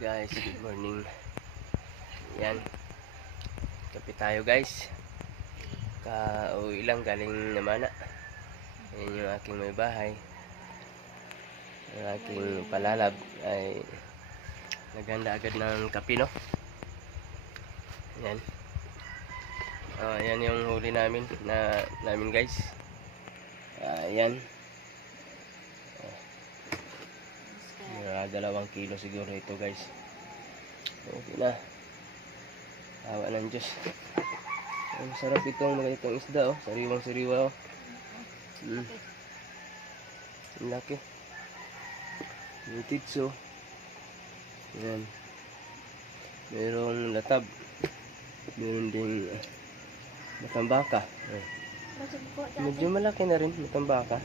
Guys, good morning. Yan. Kape tayo guys. Ka-uwi lang galing naman na. Yan yung aking may bahay. Yung aking palalab ay naganda agad ng kape, no? Yan. Yan yung huli namin guys. Yan. 2 kilo siguro ito guys. Okay na. Awa ng Diyos. Ang sarap itong mga itong isda, oh. Sariwang sariwa, oh. Ang laki. Yung titso. Yan. Merong latab. Meron ding matambaka. Medyo malaki na rin matambaka.